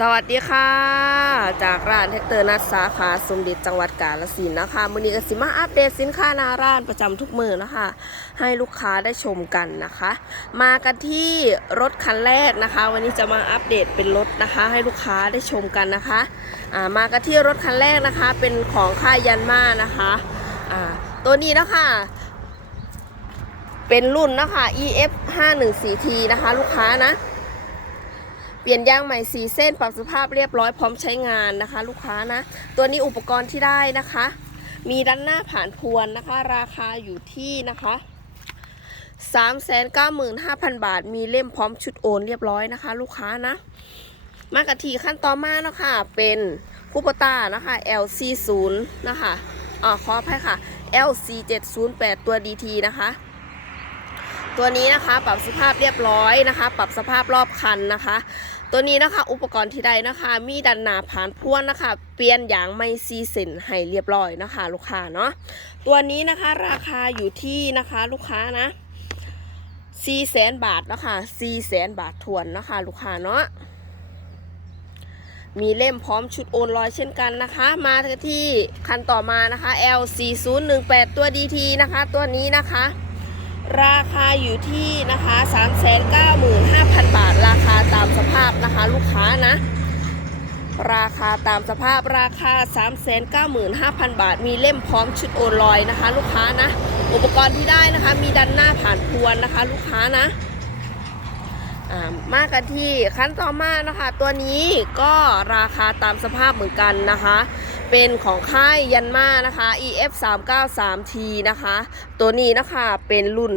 สวัสดีค่ะ จากร้านแท็กเตอร์นัดสาขาสมเด็จจังหวัดกาฬสินธุ์นะคะมือนี้ก็สิมาอัปเดตสินค้าหนาร้านประจำทุกมือนะคะ ให้ลูกค้าได้ชมกันนะคะ มากันที่รถคันแรกนะคะ วันนี้จะมาอัปเดตเป็นรถนะคะ ให้ลูกค้าได้ชมกันนะคะอ่ามากันที่รถคันแรกนะคะ เป็นของค่ายยันมานะคะอ่าตัวนี้นะคะเป็นรุ่นนะคะ EF 5 1 4 T นะคะ ลูกค้านะ เปลี่ยนยางใหม่สีเส้นปรับสภาพเรียบร้อยพร้อมใช้งานนะคะ ลูกค้านะ ตัวนี้อุปกรณ์ที่ได้นะคะ มีด้านหน้าผ่านพวนนะคะ ราคาอยู่ที่นะคะ395,000 บาท มีเล่มพร้อมชุดโอนเรียบร้อยนะคะ ลูกค้านะ มากระทีขั้นต่อมานะคะเป็นคูปต้านะคะ LC0 นะคะอ่าขออภัยค่ะ LC708 ตัว DT นะคะ ตัวนี้นะคะปรับสภาพเรียบร้อยนะคะ ปรับสภาพรอบคันนะคะ ตัวนี้นะคะอุปกรณ์ที่ใดนะคะ มีดันหนาผ่านพ่วนนะคะ เปลี่ยนยางไม่ซีเซนให้เรียบร้อยนะคะ ลูกค้าเนาะตัวนี้นะคะราคาอยู่ที่นะคะลูกค้านะ4แสนบาทนะคะ4แสนบาททวนนะคะ ลูกค้าเนาะมีเล่มพร้อมชุดโอนลอยเช่นกันนะคะ มาที่คันต่อมานะคะ L4018 ตัว DT นะคะ ตัวนี้นะคะ ราคาอยู่ที่นะคะ395,000 บาท ราคาตามสภาพนะคะลูกค้านะ ราคาตามสภาพราคา 395,000 บาท มีเล่มพร้อมชุดโอนลอยนะคะ ลูกค้านะ อุปกรณ์ที่ได้นะคะ มีดันหน้าผ่านพวนนะคะ ลูกค้านะอ่ามากันที่ขั้นต่อมานะคะ ตัวนี้ก็ราคาตามสภาพเหมือนกันนะคะ เป็นของค่ายยันมานะคะ EF 3 9 3 T นะคะ ตัวนี้นะคะเป็นรุ่น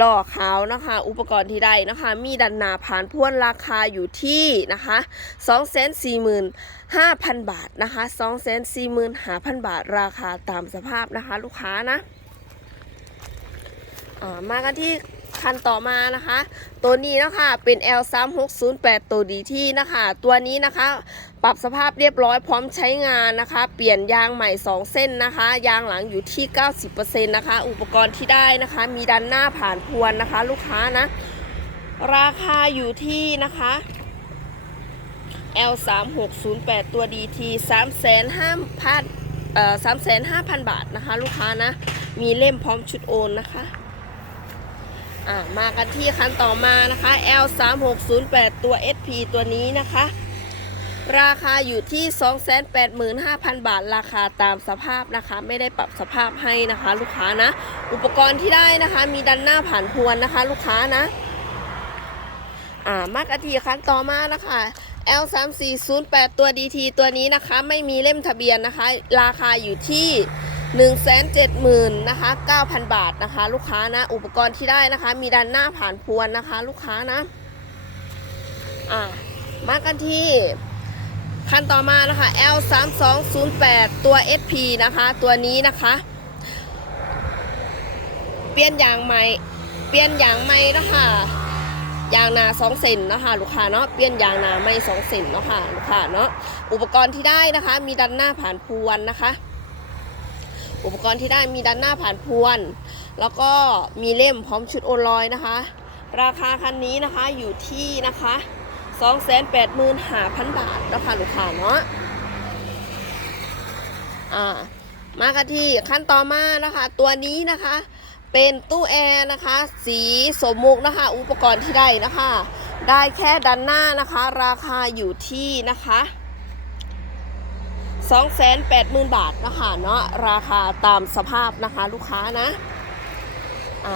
ล่อขาวนะคะ อุปกรณ์ที่ได้นะคะ มีดันนาผ่านพ่วนราคาอยู่ที่นะคะ245,000 บาทนะคะ245,000 บาทราคาตามสภาพนะคะ ลูกค้านะมากันที่ คันต่อมานะคะ ตัวนี้นะคะเป็น L 3 6 0 8 ตัวดีที่นะคะ ตัวนี้นะคะ ปรับสภาพเรียบร้อยพร้อมใช้งานนะคะ เปลี่ยนยางใหม่ 2 เส้นนะคะ ยางหลังอยู่ที่ 90%นะคะ อุปกรณ์ที่ได้นะคะ มีด้านหน้าผ่านพวนนะคะ ลูกค้านะ ราคาอยู่ที่นะคะ L 3 6 0 8 ตัว DT 3 5 0 0 0เอ่อ3,500,000 บาทนะคะ ลูกค้านะ มีเล่มพร้อมชุดโอนนะคะ อ่ามากันที่คันต่อมานะคะ L 3 6 0 8ตัว SP ตัวนี้นะคะ ราคาอยู่ที่ 285,000 บาท ราคาตามสภาพนะคะ ไม่ได้ปรับสภาพให้นะคะ ลูกค้านะ อุปกรณ์ที่ได้นะคะ มีดันหน้าผ่านพวนนะคะ ลูกค้านะอ่ามากระทีคันต่อมานะคะ L 3 4 0 8ตัว DT ตัวนี้นะคะ ไม่มีเล่มทะเบียนนะคะ ราคาอยู่ที่ 1 7 0 0 0 0นะคะ9,000 บาทนะคะ ลูกค้านะ อุปกรณ์ที่ได้นะคะ มีดันหน้าผ่านพวนนะคะ ลูกค้านะอ่ามากันที่คันต่อมานะคะ L 3 2 0 8ตัว SP นะคะ ตัวนี้นะคะ เปลี่ยนยางใหม่เปลี่ยนยางใหม่นะคะยางนา2เซนนะคะลูกค้าเนาะเปลี่ยนยางนาไม่2เซนเนาะค่ะลูกค้าเนาะอุปกรณ์ที่ได้นะคะ มีดันหน้าผ่านพวนนะคะ อุปกรณ์ที่ได้มีดันหน้าผ่านพวน แล้วก็มีเล่มพร้อมชุดโอนลอยนะคะ ราคาคันนี้นะคะอยู่ที่นะคะ285,000 บาทนะคะลูกค้าเนาะอ่ามากันที่ขั้นต่อมานะคะ ตัวนี้นะคะ เป็นตู้แอร์นะคะ สีสมมุกนะคะ อุปกรณ์ที่ได้นะคะ ได้แค่ดันหน้านะคะ ราคาอยู่ที่นะคะ 280,000 บาทนะคะเนาะราคาตามสภาพนะคะลูกค้านะ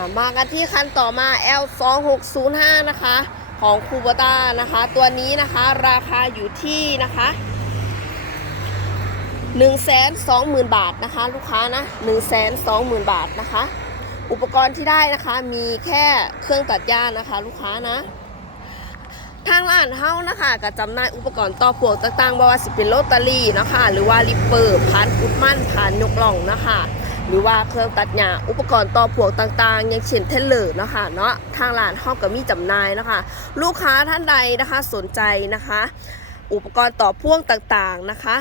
ามากันที่คันต่อมา L 2 6 0 5 นะคะของคูบต้านะคะ ตัวนี้นะคะราคาอยู่ที่นะคะ1 2 0 0 0 0 บาทนะคะ ลูกค้านะ1 2 0 0 0 0 บาทนะคะ อุปกรณ์ที่ได้นะคะมีแค่เครื่องตัดหญ้านะคะ ลูกค้านะ ทางร้านเฮานะคะก็จำหน่ายอุปกรณ์ต่อพวกต่างๆบ่ว่าสิเป็นโรตารี่นะคะ หรือว่าลิปเปอร์ผ่านกุดมั่นผ่านยกล่องนะคะ หรือว่าเครื่องตัดหญ้าอุปกรณ์ต่อพวกต่างๆ อย่างเช่นเทเลอร์นะคะเนาะทางร้านเฮาก็มีจำหน่ายนะคะ ลูกค้าท่านใดนะคะสนใจนะคะ อุปกรณ์ต่อพ่วงต่างๆนะคะ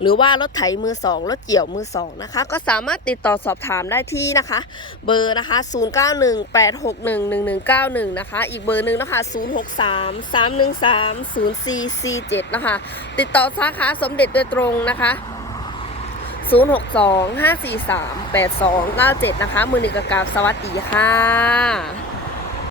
หรือว่ารถไถมือสองรถเกี่ยวมือสองนะคะก็สามารถติดต่อสอบถามได้ที่นะคะ เบอร์นะคะ 0918611191 นะคะ อีกเบอร์หนึ่งนะคะ 063-313-0447 นะคะ ติดต่อสาขาสมเด็จโดยตรงนะคะ062-543-8297 นะคะ มือหนึ่งกบกราบสวัสดีค่ะ